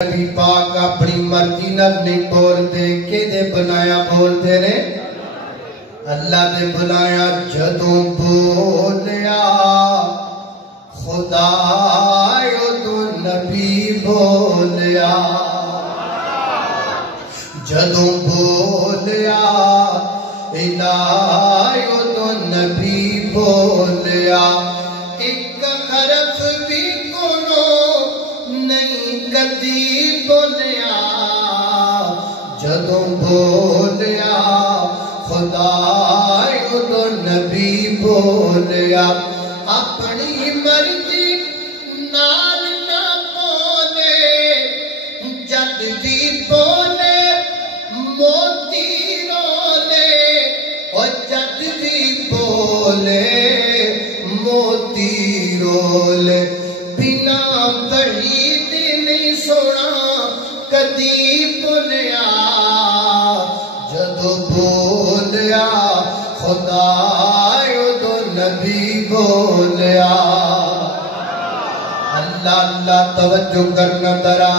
نبی پاک اپنی مرضی نال نہیں بولتے کہ دے بنایا بولتے نے اللہ دے بنایا جدوں بولیا خدا تو نبی بولیا جدوں بولیا الہ تو نبی بولیا ایک حرف بھی کدی بولیا جدوں بولیا خدا تو نبی بولیا اپنی مرضی نال نہ بولے جد بھی بولے موتی رولے اور جد بھی بولے موتی رولے بنا بڑی سونا کدی بولیا جدو بولیا خدا تو نبی بولیا اللہ اللہ توجہ کرنا درا